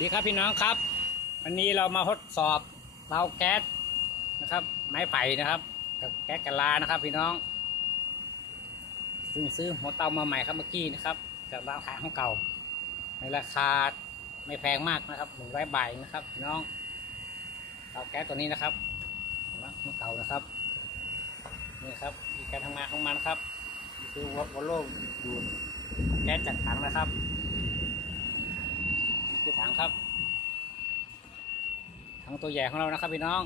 ดีครับพี่น้องครับ วันนี้เรามาทดสอบเตาแก๊สนะครับ ไม้ไผ่นะครับกับแก๊สกะลานะครับ พี่น้องซึ่งซื้อหัวเตามาใหม่ครับเมื่อกี้นะครับจากร้านขายของเก่า ในราคาไม่แพงมากนะครับหนึ่งร้อยบาทนะครับพี่น้องเตาแก๊สตัวนี้นะครับของเก่านะครับนี่ครับมีการทำงานของมันครับ คือวอลโล่ดูดแก๊สจากถังนะครับ คือถังครับถังตัวใหญ่ของเรานะครับพี่น้อง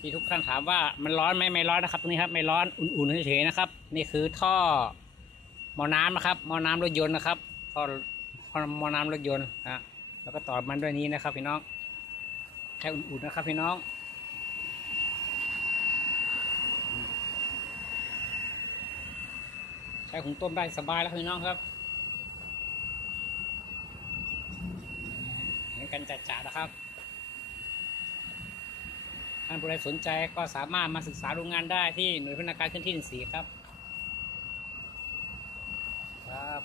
ที่ทุกท่านถามว่ามันร้อนไหมไม่ร้อนนะครับตรงนี้ครับไม่ร้อนอุ่นๆเฉยๆนะครับ นี่คือท่อหมอน้ำนะครับหมอน้ำรถยนต์นะครับท่อท่อหมอน้ำรถยนต์นะแล้วก็ต่อมันด้วยนี้นะครับ พี่น้องแค่อุ่นๆนะครับพี่น้องใช้หุงต้มได้สบายแล้วพี่น้องครับ เห็น กันจัดๆนะครับ ท่านผู้ใดสนใจก็สามารถมาศึกษาดูงานได้ที่หน่วยพนักานขึ้นที่หนึ่งสี่ครับ ครับ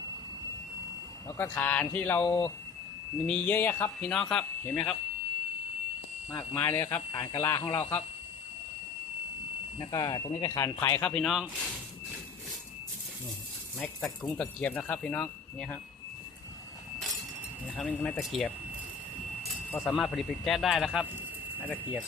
แล้วก็ฐานที่เรามีเยอะแยะครับ พี่น้องครับ เห็นไหมครับ มากมายเลยครับฐานกะลาของเราครับ แล้วก็ตรงนี้ก็ฐานไผ่ครับพี่น้องไม้ตะกุงตะเกียบนะครับ พี่น้องนี่ครับนี่นะครับนี่ไม้ตะเกียบ ก็สามารถผลิตเป็นแก๊สได้แล้วครับน่าจะเกียบ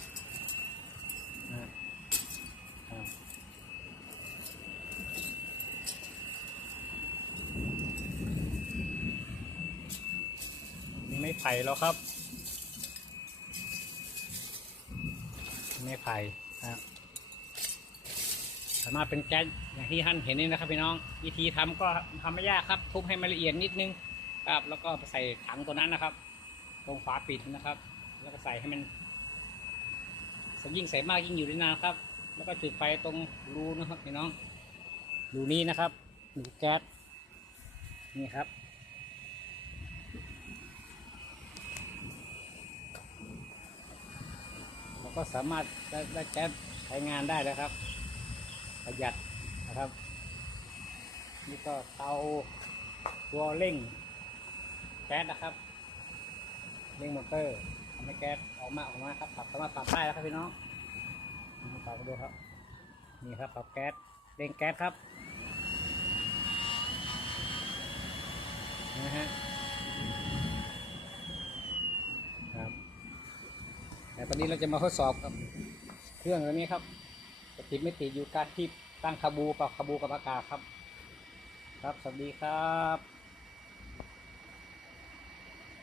นี่ไม่ไผ่แล้วครับ ไม่ไผ่ครับสามารถเป็นแก๊สอย่างที่ท่านเห็นนี่นะครับพี่น้องวิธีทำก็ทำไม่ยากครับ ทุบให้มันละเอียดนิดนึงครับ แล้วก็ใส่ถังตัวนั้นนะครับ ตรงฝาปิดนะครับ แล้วก็ใส่ให้มันยิ่งใส่มากยิ่งอยู่ได้นานครับ แล้วก็จุดไฟตรงรูนะครับพี่น้องรูนี้นะครับรูแก๊สนี่ครับแล้วก็สามารถได้ได้แก๊สใช้งานได้แล้วครับ ประหยัดนะครับ นี่ก็เตาตัวเร่งแก๊สนะครับ เร่งมอเตอร์ทำให้แก๊สออกมาออกมาครับปรับสามารถปรับได้แล้วครับพี่น้องปรับดูครับ นี่ครับปรับแก๊สเร่งแก๊สครับนะฮะครับแต่ตอนนี้เราจะมาทดสอบกับเครื่องตัวนี้ครับติดไม่ติดอยู่การที่ตั้งคาบูปรับคาบูกับอากาศครับ ครับสวัสดีครับ